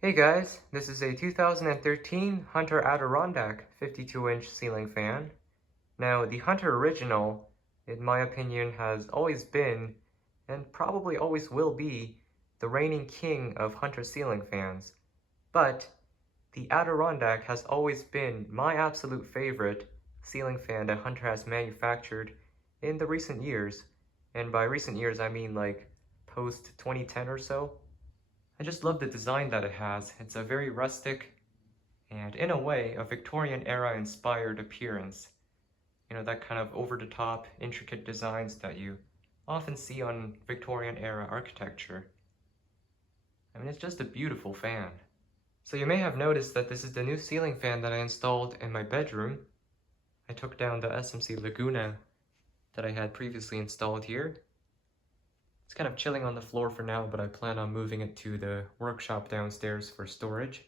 Hey guys, this is a 2013 Hunter Adirondack 52-inch ceiling fan. Now, the Hunter original, in my opinion, has always been, and probably always will be, the reigning king of Hunter ceiling fans. But the Adirondack has always been my absolute favorite ceiling fan that Hunter has manufactured in the recent years. And by recent years, I mean like post 2010 or so. I just love the design that it has. It's a very rustic and, in a way, a Victorian era inspired appearance. You know, that kind of over-the-top, intricate designs that you often see on Victorian era architecture. I mean, it's just a beautiful fan. So you may have noticed that this is the new ceiling fan that I installed in my bedroom. I took down the SMC Laguna that I had previously installed here. It's kind of chilling on the floor for now, but I plan on moving it to the workshop downstairs for storage.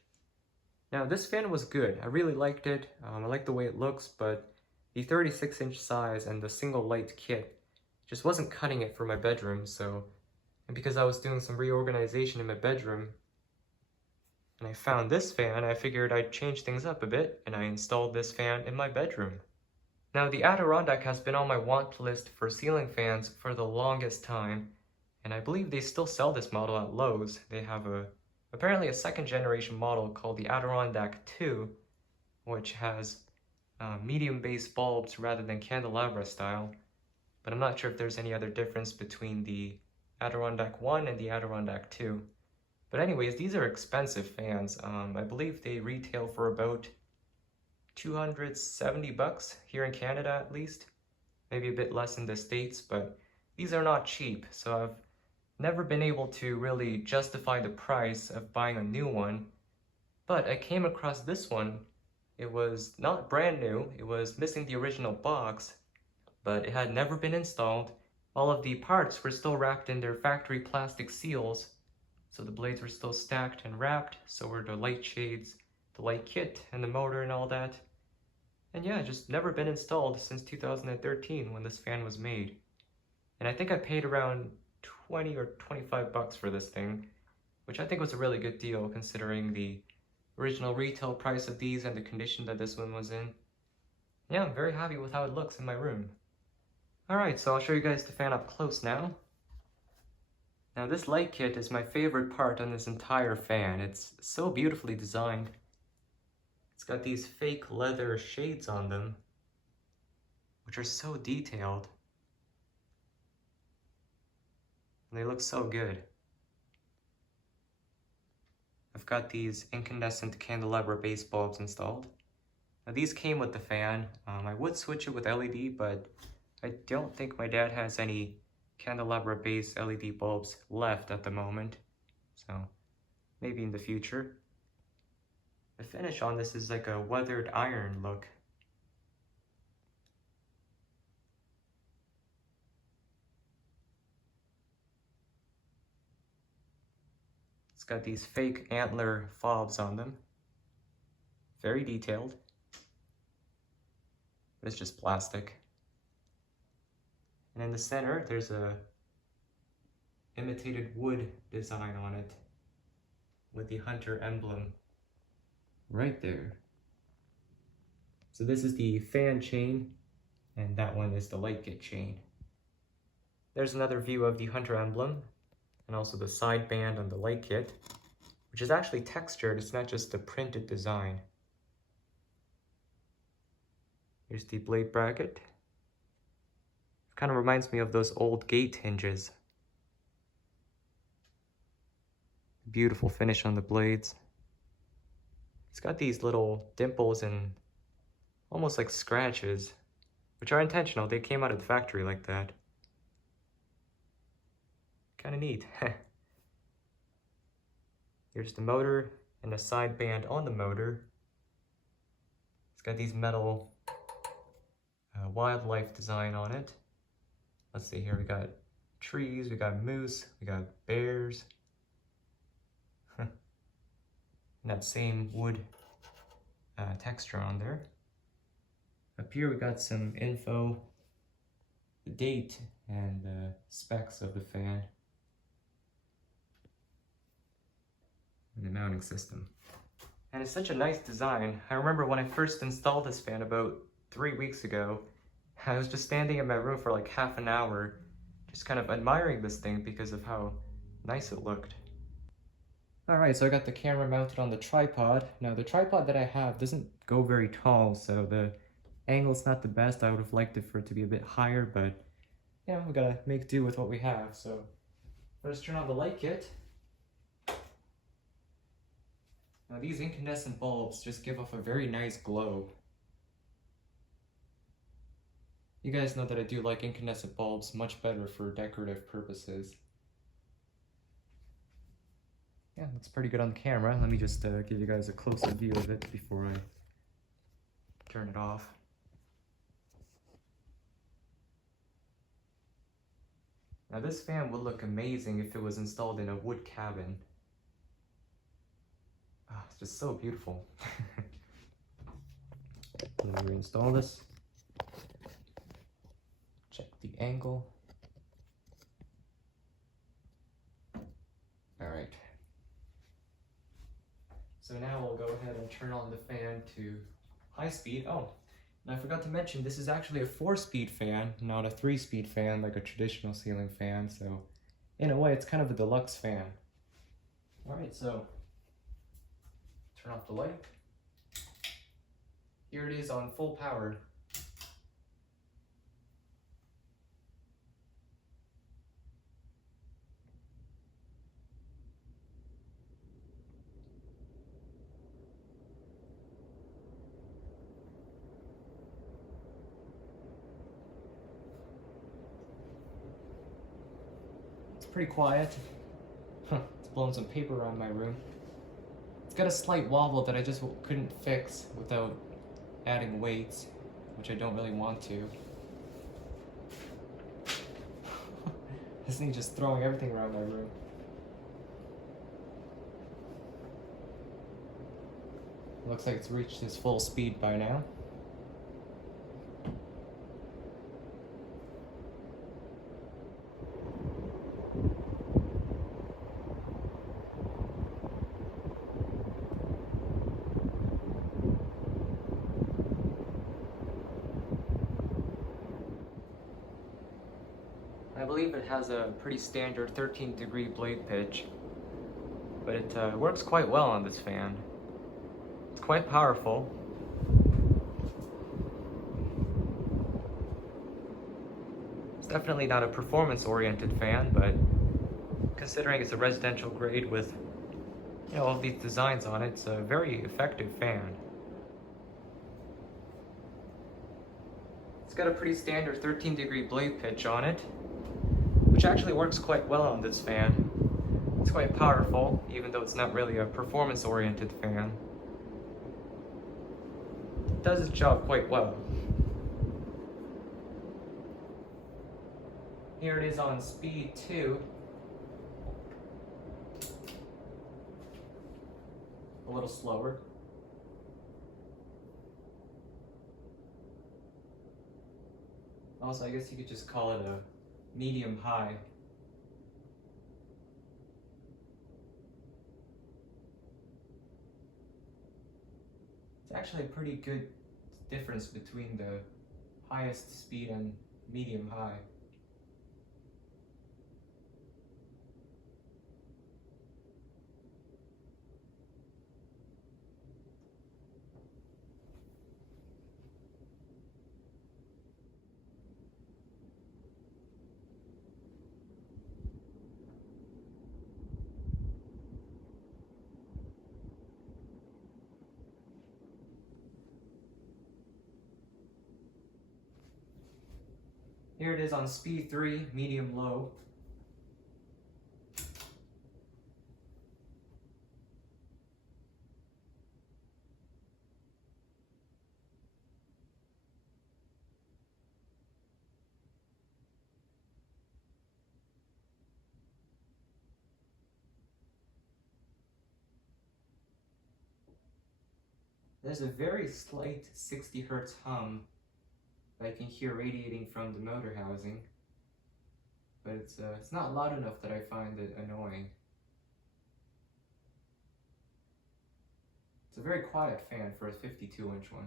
Now this fan was good. I really liked it. I like the way it looks, but the 36-inch size and the single light kit just wasn't cutting it for my bedroom, and because I was doing some reorganization in my bedroom, and I found this fan, I figured I'd change things up a bit, and I installed this fan in my bedroom. Now the Adirondack has been on my want list for ceiling fans for the longest time, and I believe they still sell this model at Lowe's. They have apparently a second generation model called the Adirondack 2, which has medium base bulbs rather than candelabra style, but I'm not sure if there's any other difference between the Adirondack 1 and the Adirondack 2. But anyways, these are expensive fans. I believe they retail for about 270 bucks here in Canada at least, maybe a bit less in the States, but these are not cheap, so I've never been able to really justify the price of buying a new one. But I came across this one. It was not brand new, it was missing the original box, but it had never been installed. All of the parts were still wrapped in their factory plastic seals, so the blades were still stacked and wrapped, so were the light shades, the light kit, and the motor and all that. And yeah, just never been installed since 2013 when this fan was made. And I think I paid around 20 or 25 bucks for this thing, which I think was a really good deal considering the original retail price of these and the condition that this one was in. Yeah, I'm very happy with how it looks in my room. Alright, so I'll show you guys the fan up close now. Now this light kit is my favorite part on this entire fan. It's so beautifully designed. It's got these fake leather shades on them, which are so detailed. And they look so good. I've got these incandescent candelabra base bulbs installed. Now these came with the fan. I would switch it with LED, but I don't think my dad has any candelabra base LED bulbs left at the moment, so maybe in the future. The finish on this is like a weathered iron look. It's got these fake antler fobs on them. Very detailed. But it's just plastic. And in the center, there's a imitated wood design on it with the Hunter emblem right there. So this is the fan chain, and that one is the light kit chain. There's another view of the Hunter emblem, and also the side band on the light kit, which is actually textured, it's not just a printed design. Here's the blade bracket. It kind of reminds me of those old gate hinges. Beautiful finish on the blades. It's got these little dimples and almost like scratches, which are intentional. They came out of the factory like that. Kind of neat. Here's the motor and the side band on the motor. It's got these metal wildlife design on it. Let's see here, we got trees, we got moose, we got bears. And that same wood texture on there. Up here we got some info, the date, and the specs of the fan. and the mounting system. And it's such a nice design. I remember when I first installed this fan about 3 weeks ago, I was just standing in my room for like half an hour, just kind of admiring this thing because of how nice it looked. Alright, so I got the camera mounted on the tripod. Now the tripod that I have doesn't go very tall, so the angle's not the best. I would have liked it for it to be a bit higher, but you know, we gotta make do with what we have. So let's turn on the light kit. Now these incandescent bulbs just give off a very nice glow. You guys know that I do like incandescent bulbs much better for decorative purposes. Yeah, looks pretty good on the camera. Let me just give you guys a closer view of it before I turn it off. Now this fan would look amazing if it was installed in a wood cabin. Oh, it's just so beautiful. Let me reinstall this. Check the angle. Alright. So now we'll go ahead and turn on the fan to high speed. Oh, and I forgot to mention, this is actually a 4-speed fan, not a 3-speed fan like a traditional ceiling fan. So in a way, it's kind of a deluxe fan. Alright, so turn off the light. Here it is on full power. It's pretty quiet. It's blowing some paper around my room. It's got a slight wobble that I just couldn't fix without adding weights, which I don't really want to. This thing's just throwing everything around my room. Looks like it's reached its full speed by now. I believe it has a pretty standard 13-degree blade pitch, but it works quite well on this fan. It's quite powerful. It's definitely not a performance-oriented fan, but considering it's a residential grade with, you know, all of these designs on it, it's a very effective fan. It's got a pretty standard 13-degree blade pitch on it, which actually works quite well on this fan. It's quite powerful, even though it's not really a performance-oriented fan. It does its job quite well. Here it is on speed 2. A little slower. Also, I guess you could just call it a medium high. It's actually a pretty good difference between the highest speed and medium high. Here it is on speed 3, medium low. There's a very slight 60 Hz hum that I can hear radiating from the motor housing, but it's not loud enough that I find it annoying. a very quiet fan for a 52-inch one.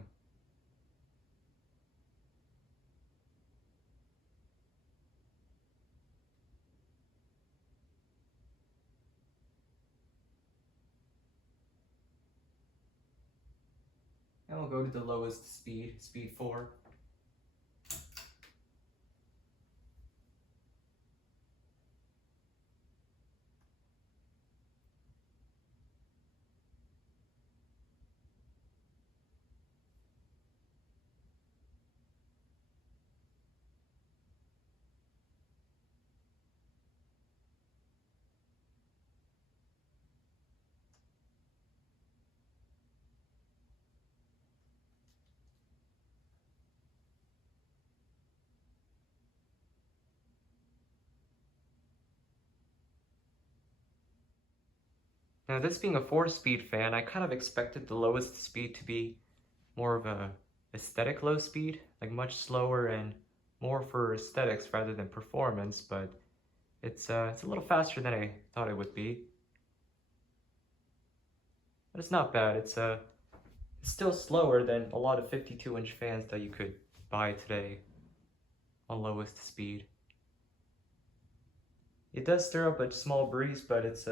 And we'll go to the lowest speed, speed 4. Now this being a 4-speed fan, I kind of expected the lowest speed to be more of a aesthetic low speed, like much slower and more for aesthetics rather than performance, but it's a little faster than I thought it would be. But it's not bad. It's still slower than a lot of 52-inch fans that you could buy today on lowest speed. It does stir up a small breeze, but it's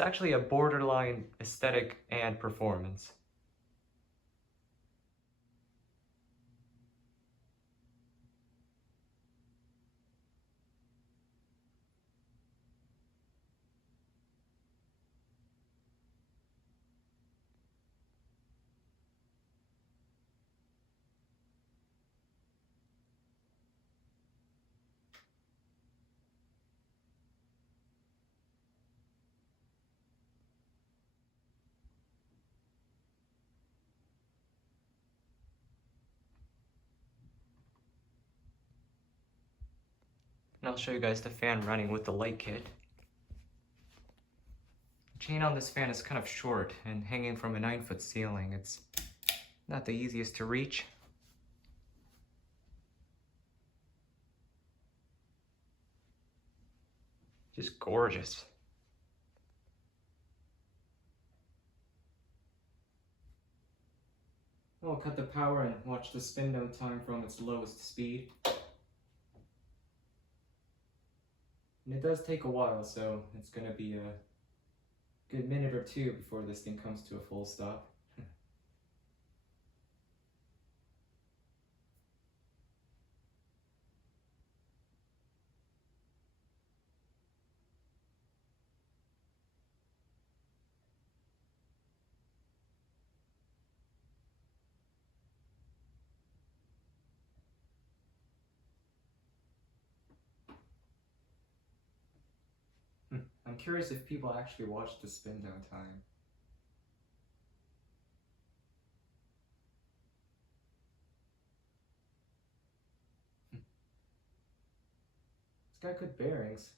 actually a borderline aesthetic and performance. And I'll show you guys the fan running with the light kit. The chain on this fan is kind of short and hanging from a 9-foot ceiling. It's not the easiest to reach. Just gorgeous. I'll cut the power and watch the spin down time from its lowest speed. And it does take a while, so it's going to be a good minute or two before this thing comes to a full stop. I'm curious if people actually watch the spin down time. It's got good bearings.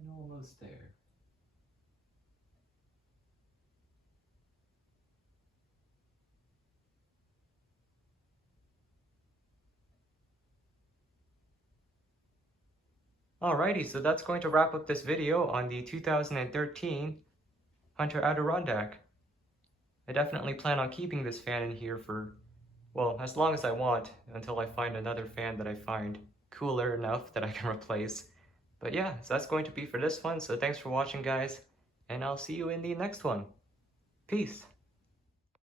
And almost there. Alrighty, so that's going to wrap up this video on the 2013 Hunter Adirondack. I definitely plan on keeping this fan in here for, well, as long as I want, until I find another fan that I find cooler enough that I can replace. But yeah, so that's going to be for this one, so thanks for watching, guys, and I'll see you in the next one. Peace!